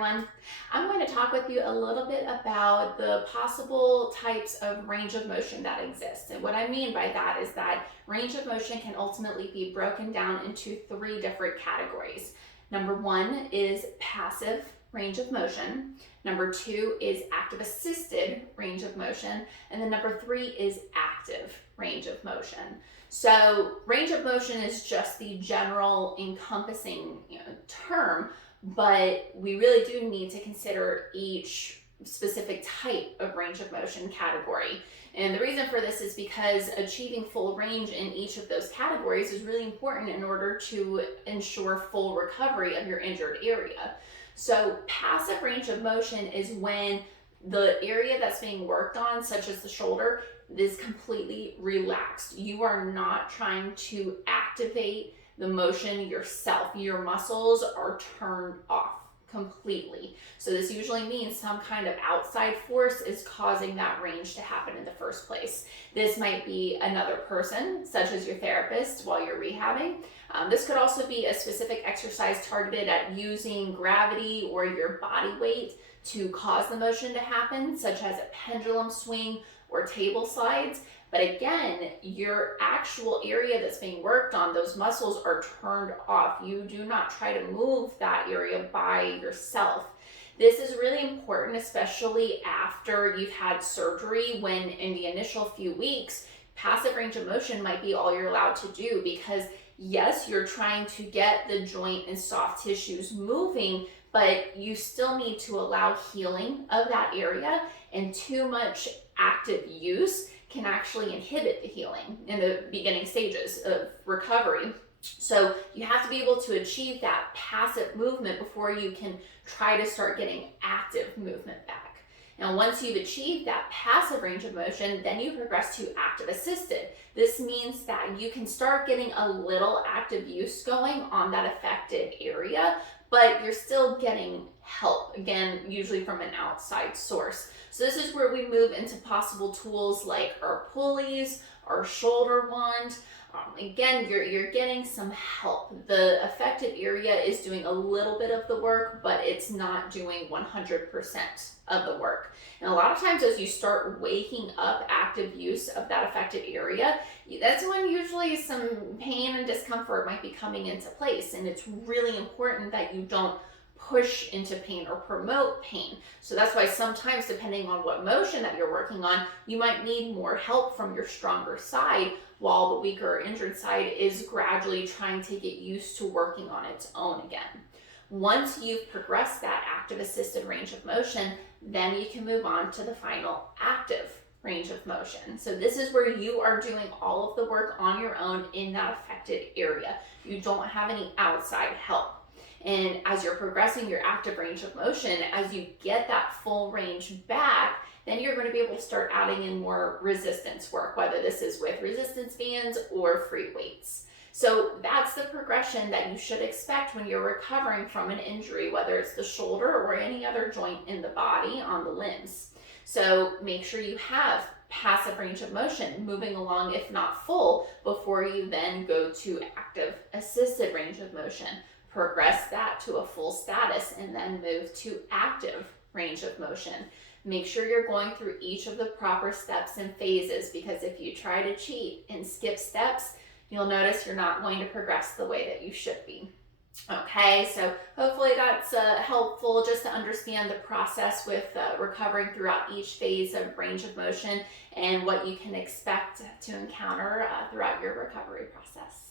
everyone. I'm going to talk with you a little bit about the possible types of range of motion that exist. And what I mean by that is that range of motion can ultimately be broken down into three different categories. Number one is passive range of motion. Number two is active assisted range of motion. And then number three is active range of motion. So range of motion is just the general encompassing term, but we really do need to consider each specific type of range of motion category. And the reason for this is because achieving full range in each of those categories is really important in order to ensure full recovery of your injured area. So passive range of motion is when the area that's being worked on, such as the shoulder, is completely relaxed. You are not trying to activate the motion yourself. Your muscles are turned off completely. So this usually means some kind of outside force is causing that range to happen in the first place. This might be another person, such as your therapist while you're rehabbing. This could also be a specific exercise targeted at using gravity or your body weight to cause the motion to happen, such as a pendulum swing or table slides. But again, your actual area that's being worked on, those muscles are turned off. You do not try to move that area by yourself. This is really important, especially after you've had surgery, when in the initial few weeks, passive range of motion might be all you're allowed to do, because yes, you're trying to get the joint and soft tissues moving, but you still need to allow healing of that area, and too much active use can actually inhibit the healing in the beginning stages of recovery. So you have to be able to achieve that passive movement before you can try to start getting active movement back. Now, once you've achieved that passive range of motion, then you progress to active assisted. This means that you can start getting a little active use going on that affected area, but you're still getting help, again, usually from an outside source. So this is where we move into possible tools like our pulleys, our shoulder wand. Again, you're getting some help. The affected area is doing a little bit of the work, but it's not doing 100% of the work. And a lot of times as you start waking up active use of that affected area, that's when usually some pain and discomfort might be coming into place. And it's really important that you don't push into pain or promote pain. So that's why sometimes, depending on what motion that you're working on, you might need more help from your stronger side, while the weaker or injured side is gradually trying to get used to working on its own again. Once you've progressed that active assisted range of motion, then you can move on to the final active range of motion. So this is where you are doing all of the work on your own in that affected area. You don't have any outside help. And as you're progressing your active range of motion, as you get that full range back, then you're going to be able to start adding in more resistance work, whether this is with resistance bands or free weights. So that's the progression that you should expect when you're recovering from an injury, whether it's the shoulder or any other joint in the body on the limbs. So make sure you have passive range of motion moving along, if not full, before you then go to active assisted range of motion. Progress that to a full status and then move to active range of motion. Make sure you're going through each of the proper steps and phases, because if you try to cheat and skip steps, you'll notice you're not going to progress the way that you should be. Okay, so hopefully that's helpful just to understand the process with recovering throughout each phase of range of motion and what you can expect to encounter throughout your recovery process.